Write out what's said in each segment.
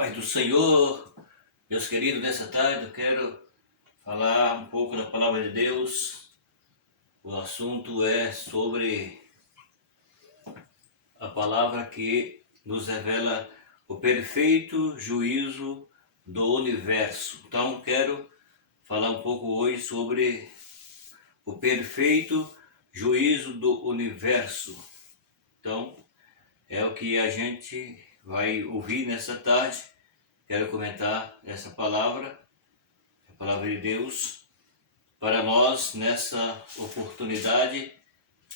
Pai do Senhor, Deus querido, nessa tarde eu quero falar um pouco da palavra de Deus. O assunto é sobre a palavra que nos revela o perfeito juízo do universo. Então quero falar um pouco hoje sobre o perfeito juízo do universo. Então é o que a gente vai ouvir nessa tarde. Quero comentar essa palavra, a palavra de Deus, para nós nessa oportunidade,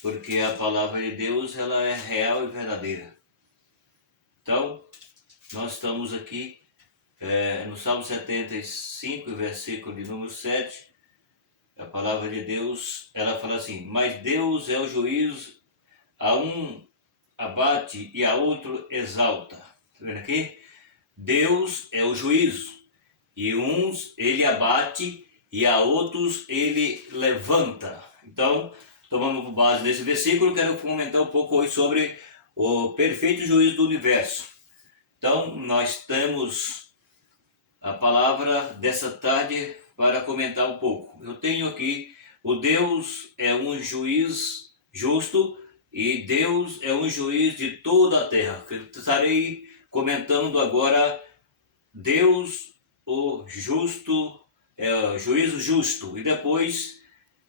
porque a palavra de Deus ela é real e verdadeira. Então, nós estamos aqui no Salmo 75, versículo de número 7, a palavra de Deus, ela fala assim: mas Deus é o juízo, a um abate e a outro exalta. Está vendo aqui? Deus é o juízo, e uns ele abate e a outros ele levanta. Então, tomando por base desse versículo, quero comentar um pouco hoje sobre o perfeito juízo do universo. Então, nós temos a palavra dessa tarde para comentar um pouco. Eu tenho aqui: o Deus é um juiz justo e Deus é um juiz de toda a terra. Eu estarei comentando agora Deus, o justo, juízo justo, e depois,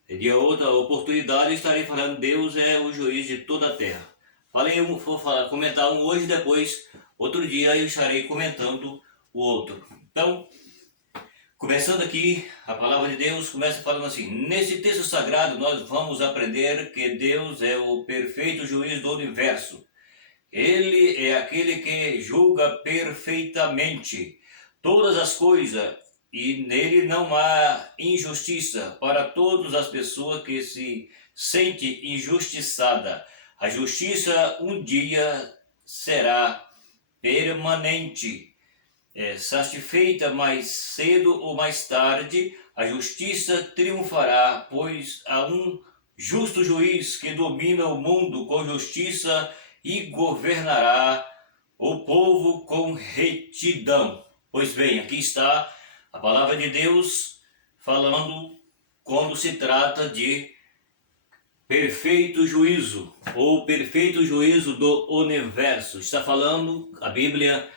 de outra oportunidade, estarei falando Deus é o juiz de toda a terra. Vou comentar um hoje, depois, outro dia, eu estarei comentando o outro. Então, começando aqui, a palavra de Deus começa falando assim: nesse texto sagrado nós vamos aprender que Deus é o perfeito juiz do universo. Ele é aquele que julga perfeitamente todas as coisas e nele não há injustiça para todas as pessoas que se sentem injustiçadas. A justiça um dia será permanente. Satisfeita mais cedo ou mais tarde, a justiça triunfará, pois há um justo juiz que domina o mundo com justiça e governará o povo com retidão. Pois bem, aqui está a palavra de Deus falando quando se trata de perfeito juízo, ou perfeito juízo do universo. Está falando a Bíblia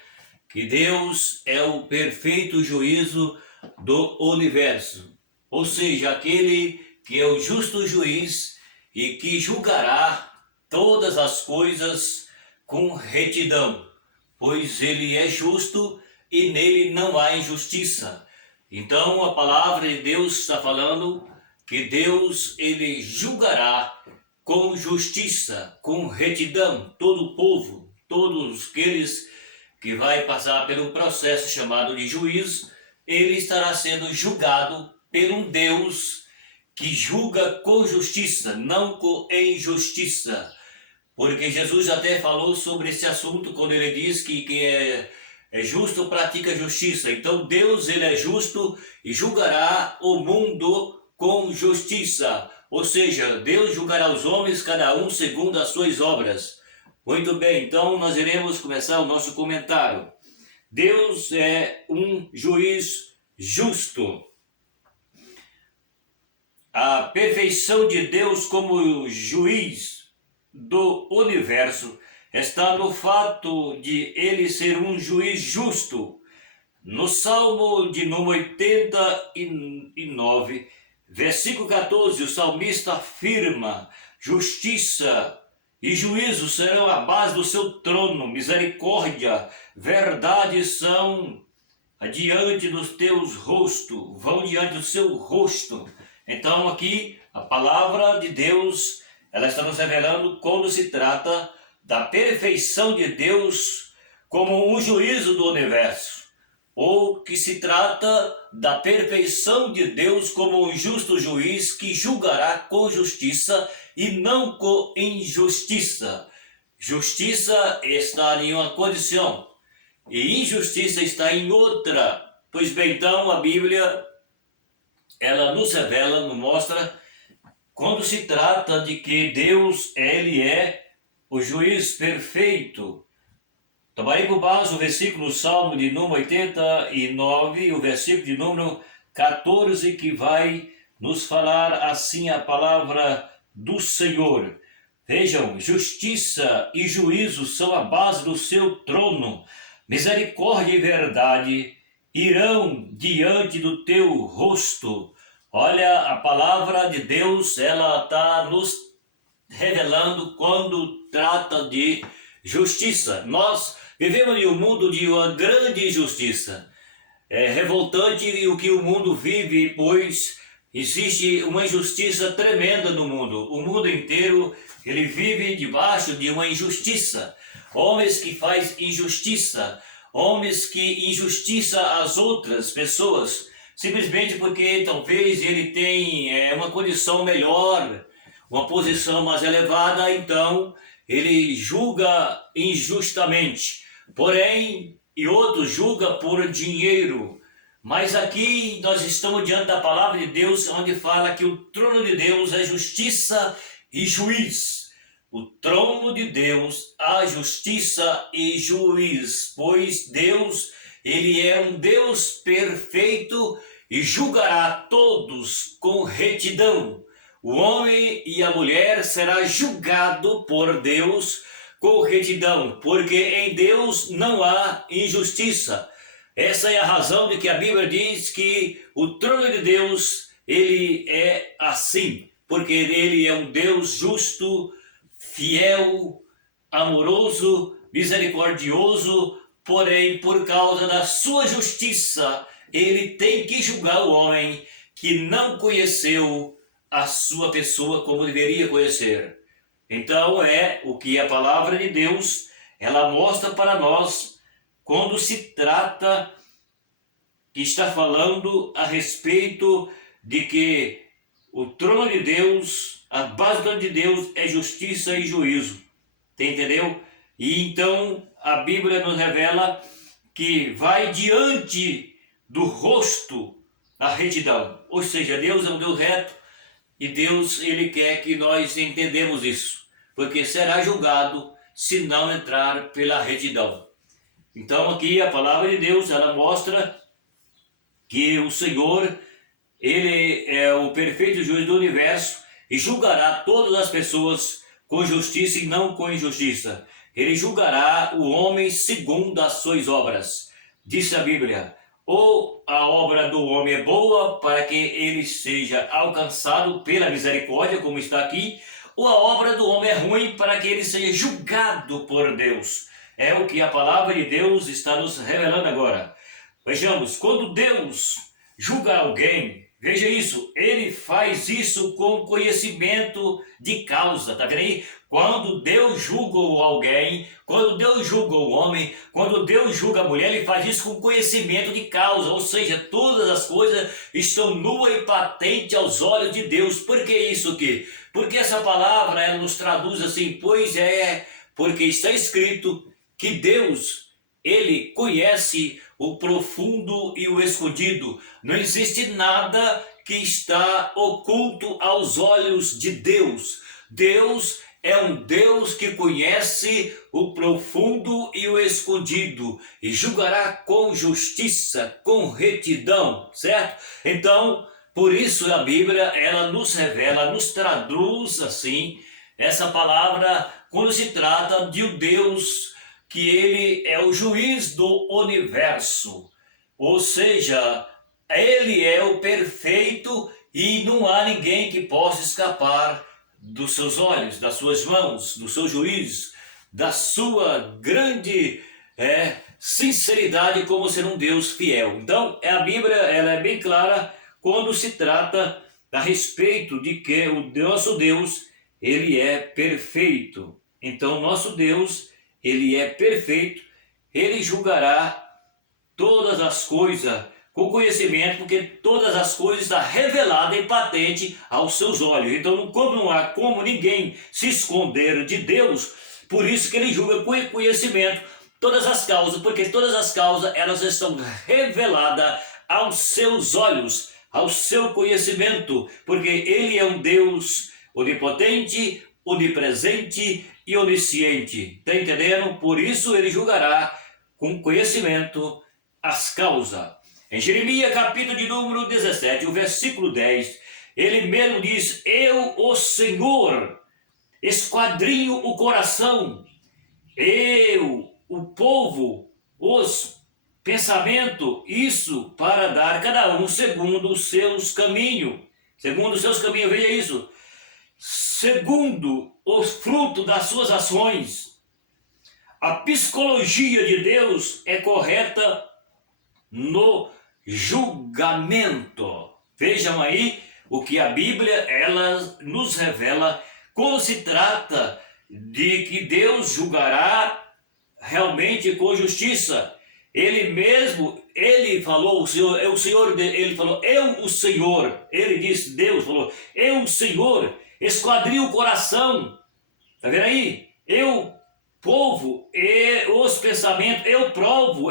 que Deus é o perfeito juízo do universo, ou seja, aquele que é o justo juiz e que julgará todas as coisas com retidão, pois ele é justo e nele não há injustiça. Então a palavra de Deus está falando que Deus ele julgará com justiça, com retidão, todo o povo, todos aqueles que vai passar pelo processo chamado de juízo. Ele estará sendo julgado por um Deus que julga com justiça, não com injustiça. Porque Jesus até falou sobre esse assunto quando ele diz que é justo, pratica justiça. Então Deus ele é justo e julgará o mundo com justiça. Ou seja, Deus julgará os homens, cada um segundo as suas obras. Muito bem, então nós iremos começar o nosso comentário. Deus é um juiz justo. A perfeição de Deus como juiz do universo está no fato de ele ser um juiz justo. No Salmo de número 89, versículo 14, o salmista afirma: justiça e juízo serão a base do seu trono, misericórdia, verdade são adiante dos teus rostos, vão diante do seu rosto. Então aqui a palavra de Deus, ela está nos revelando quando se trata da perfeição de Deus como um juízo do universo, ou que se trata da perfeição de Deus como um justo juiz que julgará com justiça e não com injustiça. Justiça está em uma condição e injustiça está em outra. Pois bem, então a Bíblia ela nos revela, nos mostra quando se trata de que Deus ele é o juiz perfeito. Tomarei por base o versículo Salmo de número 89 e o versículo de número 14, que vai nos falar assim a palavra do Senhor. Vejam, justiça e juízo são a base do seu trono. Misericórdia e verdade irão diante do teu rosto. Olha, a palavra de Deus, ela está nos revelando quando trata de justiça. Nós vivemos em um mundo de uma grande injustiça. É revoltante o que o mundo vive, pois existe uma injustiça tremenda no mundo. O mundo inteiro, ele vive debaixo de uma injustiça. Homens que fazem injustiça, homens que injustiça as outras pessoas, simplesmente porque talvez ele tem uma condição melhor, uma posição mais elevada, então ele julga injustamente. Porém, e outro julga por dinheiro. Mas aqui nós estamos diante da palavra de Deus, onde fala que o trono de Deus é justiça e juiz. O trono de Deus, a justiça e juiz, pois Deus, ele é um Deus perfeito e julgará todos com retidão. O homem e a mulher será julgado por Deus com retidão, porque em Deus não há injustiça. Essa é a razão de que a Bíblia diz que o trono de Deus, ele é assim, porque ele é um Deus justo, fiel, amoroso, misericordioso, porém, por causa da sua justiça, ele tem que julgar o homem que não conheceu a sua pessoa como deveria conhecer. Então é o que a palavra de Deus, ela mostra para nós quando se trata, que está falando a respeito de que o trono de Deus, a base do trono de Deus é justiça e juízo. Entendeu? E então a Bíblia nos revela que vai diante do rosto a retidão. Ou seja, Deus é um Deus reto e Deus, ele quer que nós entendamos isso, porque será julgado se não entrar pela retidão. Então aqui a palavra de Deus, ela mostra que o Senhor, ele é o perfeito juiz do universo e julgará todas as pessoas com justiça e não com injustiça. Ele julgará o homem segundo as suas obras. Disse a Bíblia: ou a obra do homem é boa para que ele seja alcançado pela misericórdia, como está aqui, ou a obra do homem é ruim para que ele seja julgado por Deus. É o que a palavra de Deus está nos revelando agora. Vejamos, quando Deus julga alguém, veja isso, ele faz isso com conhecimento de causa, tá vendo aí? Quando Deus julga alguém, quando Deus julga o homem, quando Deus julga a mulher, ele faz isso com conhecimento de causa, ou seja, todas as coisas estão nuas e patentes aos olhos de Deus. Por que isso aqui? Porque essa palavra, ela nos traduz assim, pois é, porque está escrito que Deus, ele conhece o profundo e o escondido. Não existe nada que está oculto aos olhos de Deus. Deus é um Deus que conhece o profundo e o escondido e julgará com justiça, com retidão, certo? Então, por isso a Bíblia, ela nos revela, nos traduz assim, essa palavra quando se trata de um Deus que ele é o juiz do universo, ou seja, ele é o perfeito e não há ninguém que possa escapar dos seus olhos, das suas mãos, do seu juízo, da sua grande sinceridade como ser um Deus fiel. Então, a Bíblia, ela é bem clara quando se trata a respeito de que o nosso Deus, ele é perfeito. Então, nosso Deus, ele é perfeito, ele julgará todas as coisas com conhecimento, porque todas as coisas estão reveladas e patente aos seus olhos. Então não há como ninguém se esconder de Deus, por isso que ele julga com conhecimento todas as causas, porque todas as causas elas estão reveladas aos seus olhos, ao seu conhecimento, porque ele é um Deus onipotente, onipresente e onisciente. Está entendendo? Por isso ele julgará com conhecimento as causas. Em Jeremias, capítulo de número 17, o versículo 10, ele mesmo diz: eu, o Senhor, esquadrinho o coração, eu, o povo, os pensamentos, isso para dar cada um segundo os seus caminhos. Segundo os seus caminhos, veja isso. Segundo os frutos das suas ações. A psicologia de Deus é correta no julgamento. Vejam aí o que a Bíblia ela nos revela quando se trata de que Deus julgará realmente com justiça. Ele mesmo, ele falou, ele falou, eu o Senhor, ele disse, Deus falou, eu o Senhor, esquadrinho o coração, tá vendo aí? Eu, povo, e os pensamentos, eu provo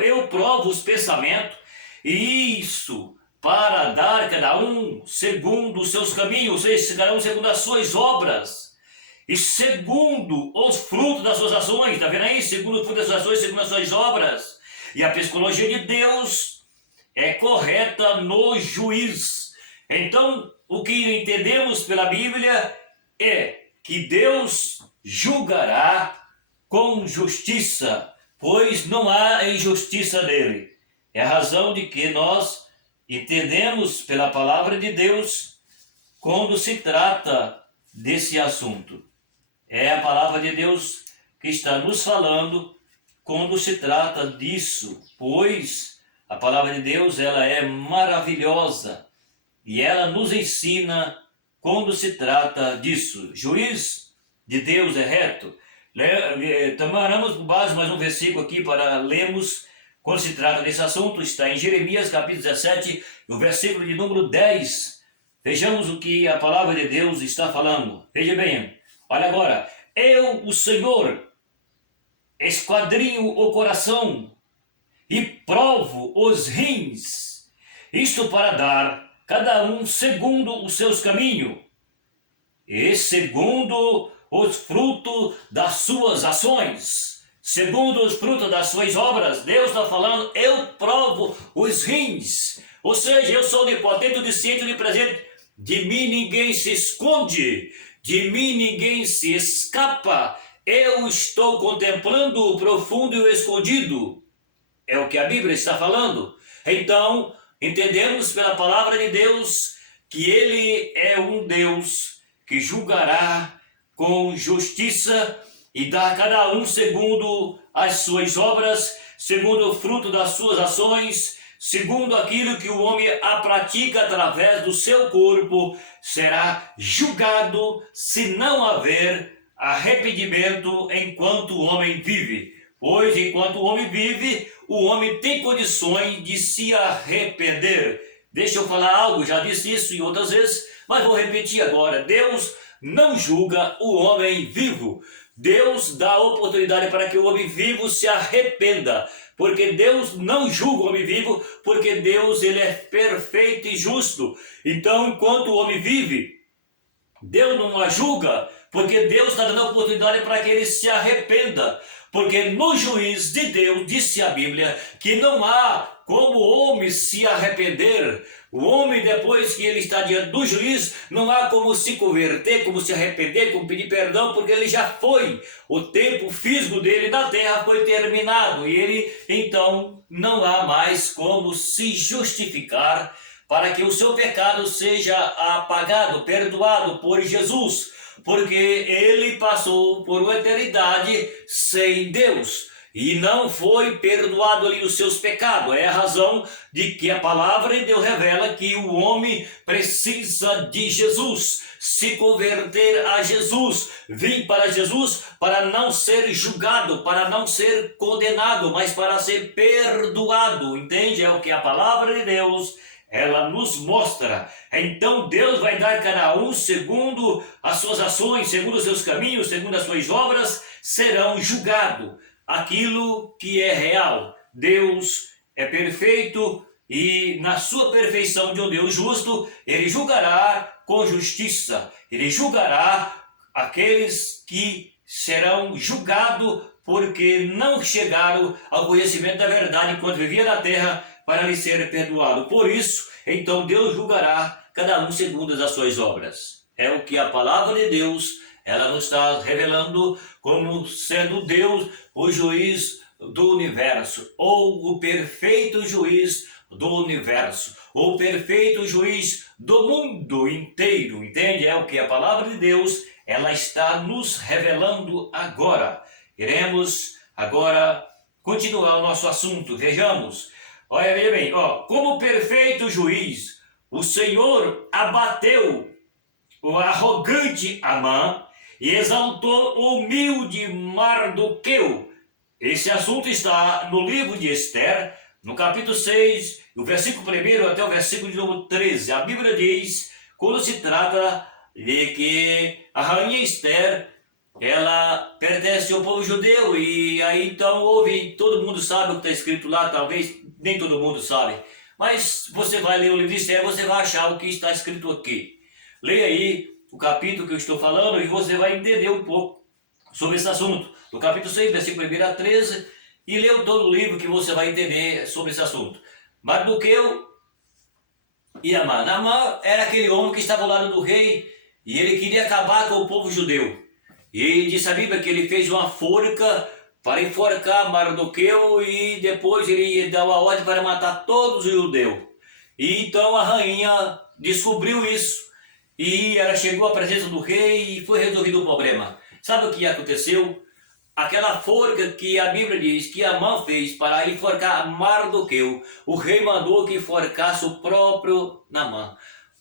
os pensamentos, e isso para dar cada um segundo os seus caminhos, ou seja, cada um segundo as suas obras, e segundo os frutos das suas ações, tá vendo aí? Segundo os frutos das suas ações, segundo as suas obras. E a psicologia de Deus é correta no juiz. Então, o que entendemos pela Bíblia é que Deus julgará com justiça, pois não há injustiça nele. É a razão de que nós entendemos pela palavra de Deus quando se trata desse assunto. É a palavra de Deus que está nos falando quando se trata disso, pois a palavra de Deus ela é maravilhosa e ela nos ensina quando se trata disso. Juiz de Deus é reto. Tomaremos base mais um versículo aqui para lermos quando se trata desse assunto. Está em Jeremias capítulo 17, o versículo de número 10. Vejamos o que a palavra de Deus está falando. Veja bem. Olha agora, eu, o Senhor, esquadrinho o coração e provo os rins, isto para dar cada um segundo os seus caminhos e segundo os frutos das suas ações, segundo os frutos das suas obras. Deus está falando, eu provo os rins, ou seja, eu sou onipotente, onisciente, onipresente, de mim ninguém se esconde, de mim ninguém se escapa, eu estou contemplando o profundo e o escondido. É o que a Bíblia está falando. Então, entendemos pela palavra de Deus que Ele é um Deus que julgará com justiça e dá a cada um segundo as suas obras, segundo o fruto das suas ações, segundo aquilo que o homem a pratica através do seu corpo, será julgado se não haver arrependimento enquanto o homem vive. Pois enquanto o homem vive, o homem tem condições de se arrepender. Deixa eu falar algo, já disse isso em outras vezes, mas vou repetir agora. Deus não julga o homem vivo. Deus dá oportunidade para que o homem vivo se arrependa. Porque Deus não julga o homem vivo, porque Deus ele é perfeito e justo. Então, enquanto o homem vive, Deus não a julga, porque Deus está dando a oportunidade para que ele se arrependa. Porque no juiz de Deus, disse a Bíblia, que não há como o homem se arrepender. O homem, depois que ele está diante do juiz, não há como se converter, como se arrepender, como pedir perdão, porque ele já foi. O tempo físico dele na terra foi terminado. E ele, então, não há mais como se justificar para que o seu pecado seja apagado, perdoado por Jesus. Porque ele passou por uma eternidade sem Deus e não foi perdoado ali os seus pecados. É a razão de que a palavra de Deus revela que o homem precisa de Jesus, se converter a Jesus, vir para Jesus para não ser julgado, para não ser condenado, mas para ser perdoado. Entende? É o que a palavra de Deus ela nos mostra. Então Deus vai dar cada um segundo as suas ações, segundo os seus caminhos, segundo as suas obras, serão julgados. Aquilo que é real. Deus é perfeito e na sua perfeição de um Deus justo, ele julgará com justiça. Ele julgará aqueles que serão julgados porque não chegaram ao conhecimento da verdade enquanto vivia na terra para lhe ser perdoado. Por isso, então Deus julgará cada um segundo as suas obras. É o que a palavra de Deus, ela nos está revelando como sendo Deus o juiz do universo, ou o perfeito juiz do universo, ou o perfeito juiz do mundo inteiro, entende? É o que a palavra de Deus, ela está nos revelando agora. Iremos agora continuar o nosso assunto, vejamos. Olha, veja bem, como perfeito juiz, o Senhor abateu o arrogante Amã e exaltou o humilde Mardoqueu. Esse assunto está no livro de Esther, no capítulo 6, do versículo 1 até o versículo de número 13. A Bíblia diz, quando se trata de que a rainha Esther, ela pertence ao povo judeu, e aí então houve, todo mundo sabe o que está escrito lá, talvez nem todo mundo sabe, mas você vai ler o livro de Esther, você vai achar o que está escrito aqui. Leia aí o capítulo que eu estou falando e você vai entender um pouco sobre esse assunto. No capítulo 6, versículo 1 a 13, e leu todo o livro que você vai entender sobre esse assunto. Mardoqueu e Amã. Amã era aquele homem que estava ao lado do rei e ele queria acabar com o povo judeu. E diz a Bíblia que ele fez uma forca para enforcar Mardoqueu e depois ele deu a ordem para matar todos os judeus. E então a rainha descobriu isso e ela chegou à presença do rei e foi resolvido o problema. Sabe o que aconteceu? Aquela forca que a Bíblia diz que Amã fez para enforcar Mardoqueu, o rei mandou que enforcasse o próprio Naamã.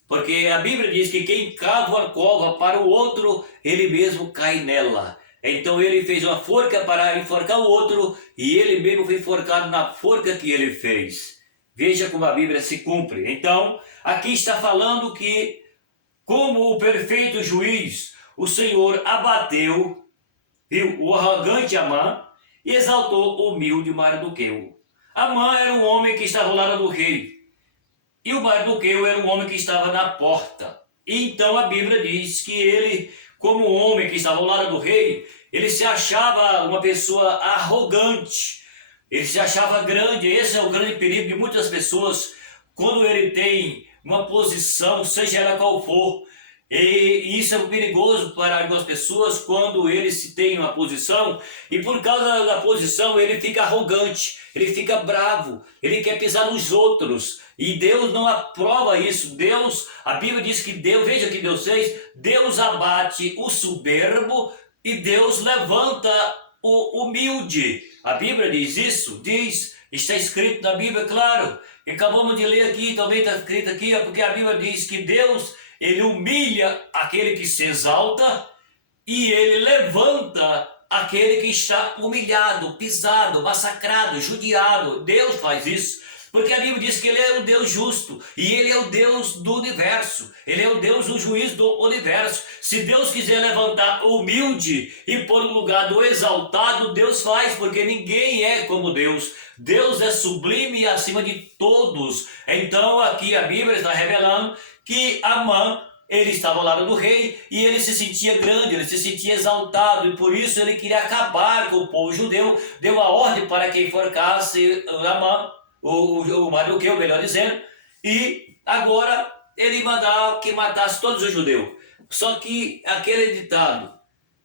Porque a Bíblia diz que quem cava uma cova para o outro, ele mesmo cai nela. Então ele fez uma forca para enforcar o outro e ele mesmo foi enforcado na forca que ele fez. Veja como a Bíblia se cumpre. Então, aqui está falando que, como o perfeito juiz, o Senhor abateu o arrogante Amã e exaltou o humilde Mardoqueu. Amã era um homem que estava ao lado do rei e o Mardoqueu era um homem que estava na porta. Então a Bíblia diz que ele, como homem que estava ao lado do rei, ele se achava uma pessoa arrogante, ele se achava grande. Esse é o grande perigo de muitas pessoas quando ele tem uma posição, seja ela qual for. E isso é perigoso para algumas pessoas quando ele se tem uma posição e por causa da posição ele fica arrogante, ele fica bravo, ele quer pisar nos outros e Deus não aprova isso. Deus, a Bíblia diz que Deus, veja o que Deus fez, Deus abate o soberbo e Deus levanta o humilde. A Bíblia diz isso, está escrito na Bíblia, claro, e acabamos de ler aqui, também está escrito aqui, porque a Bíblia diz que Deus, ele humilha aquele que se exalta e ele levanta aquele que está humilhado, pisado, massacrado, judiado. Deus faz isso, porque a Bíblia diz que ele é o Deus justo e ele é o Deus do universo. Ele é o Deus, o juiz do universo. Se Deus quiser levantar o humilde e pôr no lugar do exaltado, Deus faz, porque ninguém é como Deus. Deus é sublime e acima de todos. Então aqui a Bíblia está revelando que Amã, ele estava ao lado do rei e ele se sentia grande, ele se sentia exaltado e por isso ele queria acabar com o povo judeu. Deu a ordem para que enforcasse Amã, o Mardoqueu, melhor dizendo, e agora ele mandava que matasse todos os judeus. Só que aquele ditado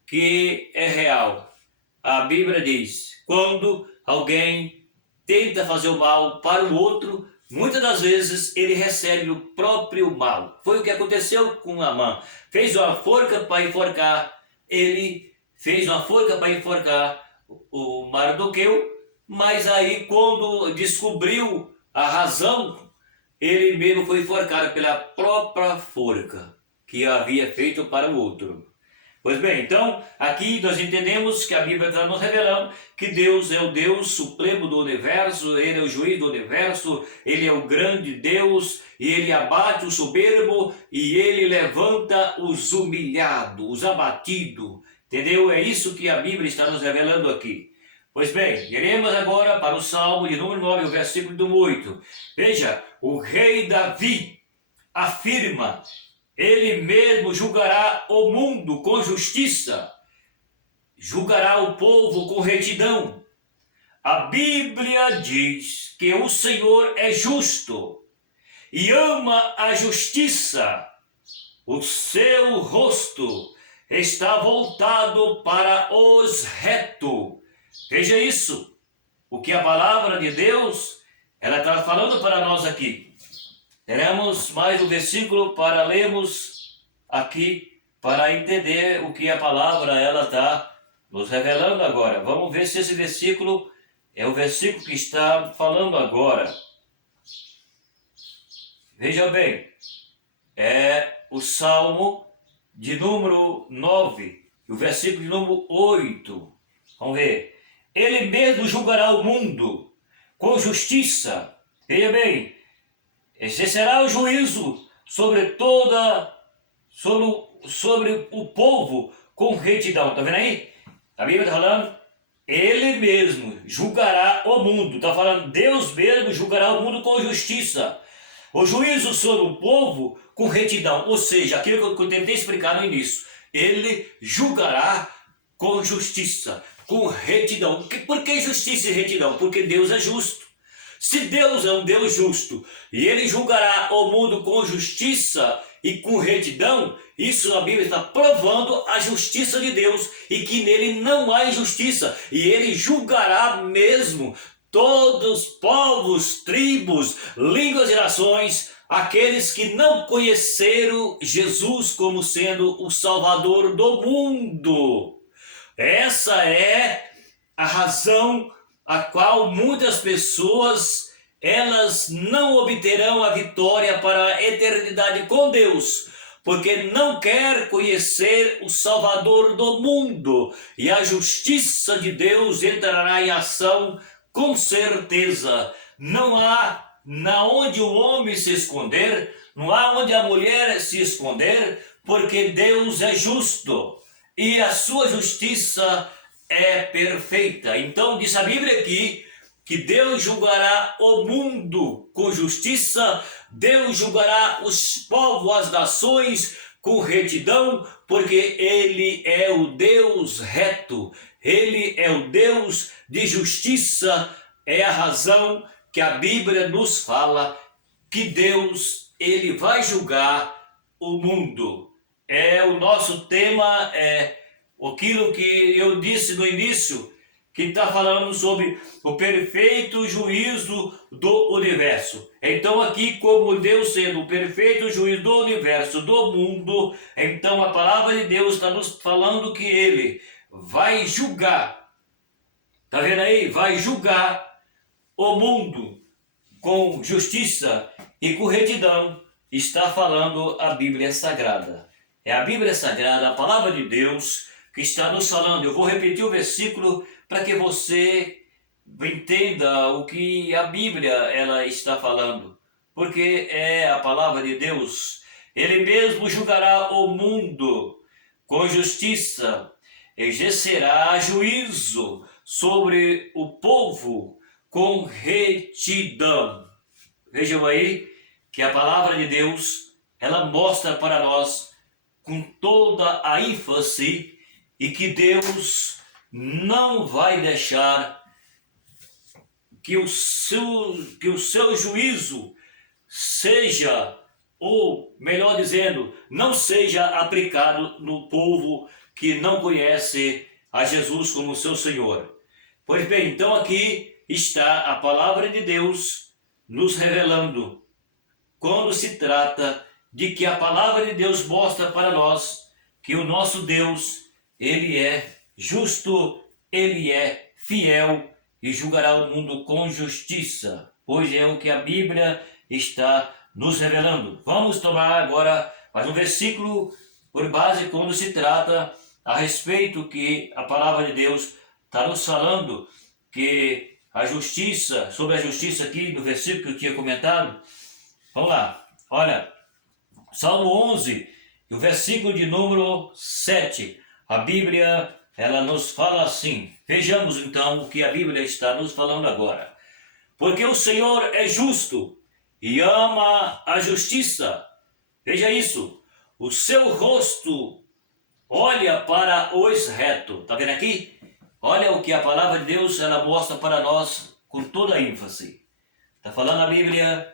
que é real, a Bíblia diz, quando alguém tenta fazer o mal para o outro, muitas das vezes ele recebe o próprio mal. Foi o que aconteceu com Amã. Fez uma forca para enforcar, ele fez uma forca para enforcar o Mardoqueu, mas aí quando descobriu a razão, ele mesmo foi enforcado pela própria forca que havia feito para o outro. Pois bem, então, aqui nós entendemos que a Bíblia está nos revelando que Deus é o Deus supremo do universo, Ele é o juiz do universo, Ele é o grande Deus, e Ele abate o soberbo, e Ele levanta os humilhados, os abatidos, entendeu? É isso que a Bíblia está nos revelando aqui. Pois bem, iremos agora para o Salmo de número 9, o versículo 8. Veja, o rei Davi afirma Ele mesmo julgará o mundo com justiça, julgará o povo com retidão. A Bíblia diz que o Senhor é justo e ama a justiça. O seu rosto está voltado para os retos. Veja isso, o que a palavra de Deus, ela está falando para nós aqui. Teremos mais um versículo para lermos aqui, para entender o que a palavra ela está nos revelando agora. Vamos ver se esse versículo é o versículo que está falando agora. Veja bem, é o Salmo de número 9, o versículo de número 8. Vamos ver. Ele mesmo julgará o mundo com justiça. Veja bem, exercerá o juízo sobre sobre o povo com retidão. Está vendo aí? A Bíblia está falando, ele mesmo julgará o mundo. Está falando, Deus mesmo julgará o mundo com justiça. O juízo sobre o povo com retidão. Ou seja, aquilo que eu tentei explicar no início. Ele julgará com justiça, com retidão. Por que justiça e retidão? Porque Deus é justo. Se Deus é um Deus justo e Ele julgará o mundo com justiça e com retidão, isso a Bíblia está provando a justiça de Deus e que nele não há injustiça. E Ele julgará mesmo todos os povos, tribos, línguas e nações, aqueles que não conheceram Jesus como sendo o Salvador do mundo. Essa é a razão a qual muitas pessoas elas não obterão a vitória para a eternidade com Deus, porque não quer conhecer o Salvador do mundo, e a justiça de Deus entrará em ação com certeza. Não há onde o homem se esconder, não há onde a mulher se esconder, porque Deus é justo e a sua justiça é perfeita. Então diz a Bíblia aqui que Deus julgará o mundo com justiça, Deus julgará os povos, as nações com retidão, porque Ele é o Deus reto, Ele é o Deus de justiça. É a razão que a Bíblia nos fala que Deus, Ele vai julgar o mundo. O nosso tema é aquilo que eu disse no início, que está falando sobre o perfeito juízo do universo. Então aqui, como Deus sendo o perfeito juízo do universo, do mundo, então a palavra de Deus está nos falando que Ele vai julgar. Está vendo aí? Vai julgar o mundo com justiça e com retidão. Está falando a Bíblia Sagrada. É a Bíblia Sagrada, a palavra de Deus, que está nos falando. Eu vou repetir o versículo para que você entenda o que a Bíblia ela está falando, porque é a palavra de Deus. Ele mesmo julgará o mundo com justiça, exercerá juízo sobre o povo com retidão. Vejam aí que a palavra de Deus ela mostra para nós com toda a ênfase e que Deus não vai deixar que o seu juízo seja, ou melhor dizendo, não seja aplicado no povo que não conhece a Jesus como seu Senhor. Pois bem, então aqui está a palavra de Deus nos revelando quando se trata de que a palavra de Deus mostra para nós que o nosso Deus, Ele é justo, Ele é fiel e julgará o mundo com justiça, pois é o que a Bíblia está nos revelando. Vamos tomar agora mais um versículo por base quando se trata a respeito que a palavra de Deus está nos falando, que a justiça, sobre a justiça aqui do versículo que eu tinha comentado. Vamos lá, olha, Salmo 11, o versículo de número 7, a Bíblia ela nos fala assim. Vejamos então o que a Bíblia está nos falando agora. Porque o Senhor é justo e ama a justiça. Veja isso. o seu rosto olha para os retos. Está vendo aqui? Olha o que a palavra de Deus ela mostra para nós com toda a ênfase. Está falando a Bíblia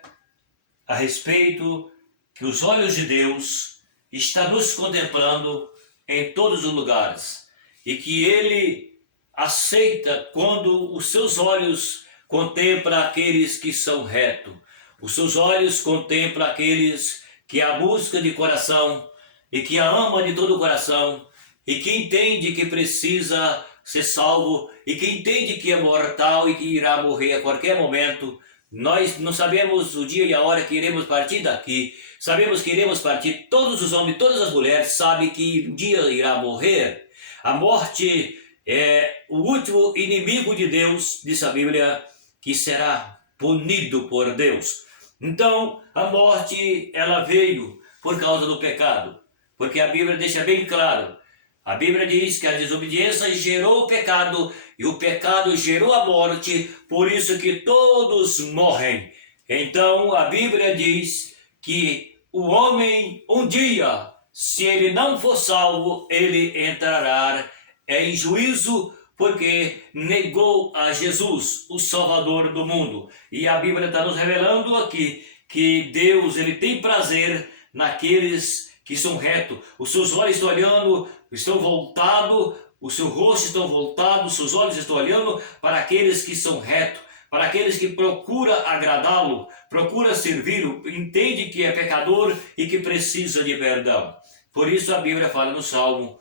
a respeito que os olhos de Deus estão nos contemplando em todos os lugares e que Ele aceita quando os seus olhos contemplam aqueles que são retos. Os seus olhos contemplam aqueles que a busca de coração e que a ama de todo o coração e que entende que precisa ser salvo e que entende que é mortal e que irá morrer a qualquer momento. Nós não sabemos o dia e a hora que iremos partir daqui. Sabemos que iremos partir. Todos os homens, todas as mulheres sabem que um dia irá morrer. A morte é o último inimigo de Deus, diz a Bíblia, que será punido por Deus. Então, a morte, ela veio por causa do pecado. Porque a Bíblia deixa bem claro. A Bíblia diz que a desobediência gerou o pecado e o pecado gerou a morte, por isso que todos morrem. Então a Bíblia diz que o homem um dia, se ele não for salvo, ele entrará em juízo porque negou a Jesus, o Salvador do mundo. E a Bíblia está nos revelando aqui que Deus ele tem prazer naqueles que são retos. Os seus olhos estão olhando, estão voltados, o seu rosto está voltado, os seus olhos estão olhando para aqueles que são retos, para aqueles que procuram agradá-lo, procura servi-lo, entende que é pecador e que precisa de perdão. Por isso a Bíblia fala no Salmo,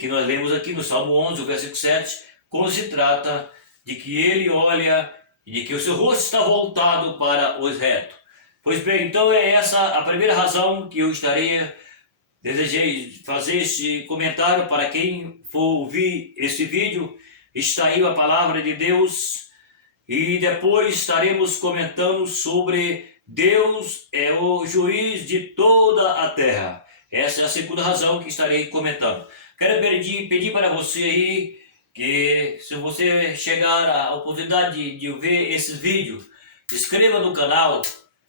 que nós lemos aqui no Salmo 11, o versículo 7, quando se trata de que ele olha e de que o seu rosto está voltado para os retos. Pois bem, então é essa a primeira razão que eu desejei fazer este comentário para quem for ouvir esse vídeo. Está aí a palavra de Deus e depois estaremos comentando sobre Deus é o juiz de toda a terra. Essa é a segunda razão que estarei comentando. Quero pedir para você aí que se você chegar à oportunidade de ver esse vídeo, inscreva no canal,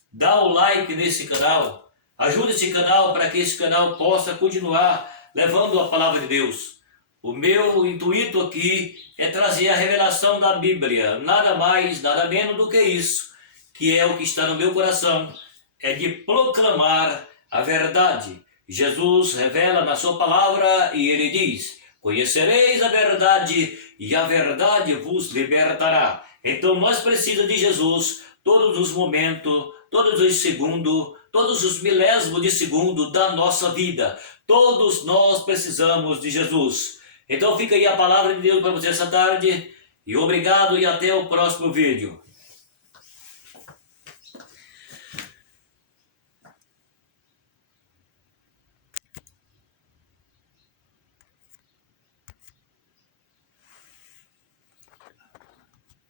dá o like nesse canal, ajude esse canal para que esse canal possa continuar levando a palavra de Deus. O meu intuito aqui é trazer a revelação da Bíblia, nada mais, nada menos do que isso, que é o que está no meu coração, é de proclamar a verdade. Jesus revela na sua palavra e ele diz: conhecereis a verdade e a verdade vos libertará. Então nós precisamos de Jesus todos os momentos, todos os segundos, todos os milésimos de segundo da nossa vida. Todos nós precisamos de Jesus. Então fica aí a palavra de Deus para você essa tarde. E obrigado e até o próximo vídeo.